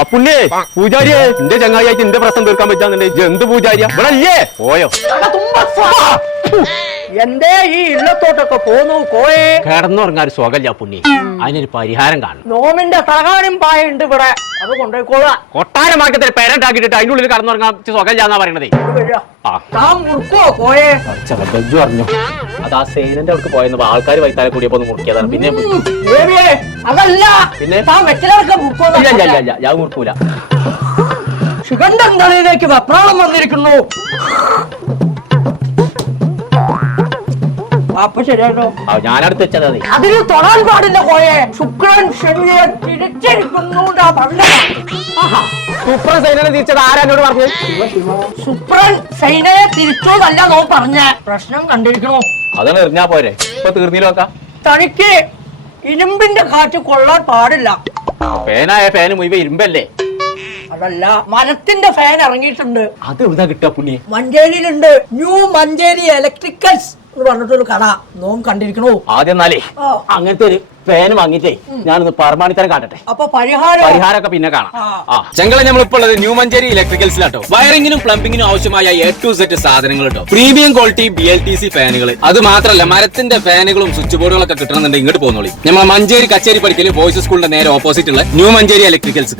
അപ്പുണ്ണിയേ പൂജാരിയെ എന്റെ ചങ്ങായിട്ട് എന്റെ പ്രശ്നം തീർക്കാൻ പറ്റാന്നുണ്ടെങ്കിൽ എന്ത് പൂജാരിയ? ഇവിടെ അല്ലേ പോയോ എന്തേ ഈ ഇള്ളത്തോട്ടൊക്കെ പോന്നു കോയെ? കിടന്നുറങ്ങാൻ ഒരു സുഖമില്ല പുണ്ണി അതിനൊരു പരിഹാരം കാണും നോമിന്റെ തലകാനും പായുണ്ട് ഇവിടെ. അത് കൊണ്ടുപോയിക്കോളാം കൊട്ടാരമാക്കത്തിൽ പേരണ്ടാക്കിയിട്ട് അതിന്റെ ഉള്ളിൽ കടന്നുറങ്ങാൻ സുഖമില്ല എന്നാ പറയണതേ. ആ. കോയെ? പറഞ്ഞു അത് ആ സേനന്റെ അവർക്ക് പോയെന്ന് ആൾക്കാർ വൈത്താലെ കൂടിയപ്പോ ഒന്ന് മുറിക്കിയതാണ്. പിന്നെ ഇല്ല ഇല്ല ഇല്ല ഞാൻ മുറിക്കൂല. വെപ്രാളം വന്നിരിക്കുന്നു. അപ്പൊ ശരിയാട്ടോ ആ, ഞാനടുത്ത് വെച്ചാൽ അതെ അതിന് തൊടാൻ പാടില്ല പോയെ. ശുക്രൻ ശനിയെ തിരിച്ചിരിക്കുന്നു സൂപ്പർ സൈനനെ തിരിച്ചത് ആരാ എന്നോട് പറഞ്ഞു? ശുക്രൻ സൈനയെ തിരിച്ചോന്നല്ല നോ പറഞ്ഞ. പ്രശ്നം കണ്ടിരിക്കണോ? അതാണ് എറിഞ്ഞാ പോരെ. ഇപ്പൊ തീർന്നില്ലോക്ക തനിക്ക് ഇരുമ്പിന്റെ കാറ്റ് കൊള്ളാൻ പാടില്ല. ഫാനായ ഫാന് മുഴുവൻ ഇരുമ്പല്ലേ? അതല്ല മരത്തിന്റെ ഫാൻ ഇറങ്ങിയിട്ടുണ്ട്. അത് എവിടെ കിട്ടാ പുണ്യ? മഞ്ചേരിയിലുണ്ട്. ന്യൂ മഞ്ചേരി ഇലക്ട്രിക്കൽസ് എന്ന് പറഞ്ഞിട്ടൊരു കഥ നോം കണ്ടിരിക്കണോ. ആദ്യം എന്നാലേ ആ. അങ്ങനത്തെ ഒരു ഫാൻ വാങ്ങിച്ചേ ഞാനൊന്ന് പരമാണിത്തരം കാട്ടട്ടെ. അപ്പൊ പരിഹാരം പരിഹാരമൊക്കെ പിന്നെ കാണാം. ആ. നമ്മളിപ്പോ ചെങ്കള നമ്മളിപ്പോൾ ഉള്ളത് ന്യൂ മഞ്ചേരി ഇലക്ട്രിക്കൽസിലാട്ടോ. വയറിംഗിനും പ്ലംബിങ്ങിനും ആവശ്യമായ എ ടു സെറ്റ് സാധനങ്ങൾ കേട്ടോ premium quality B L T C ഫാനുകൾ അത് മാത്രമല്ല മരത്തിന്റെ ഫാനുകളും സ്വിച്ച് ബോർഡുകളൊക്കെ കിട്ടണമെന്നുണ്ടെങ്കിൽ ഇങ്ങോട്ട് പോകുന്നോളി നമ്മളെ മഞ്ചേരി കച്ചേരി പഠിക്കൽ വോയിസ് സ്കൂളിന്റെ നേരെ ഓപ്പോസിറ്റ് ഉള്ള ന്യൂ മഞ്ചേരി ഇലക്ട്രിക്കൽസ്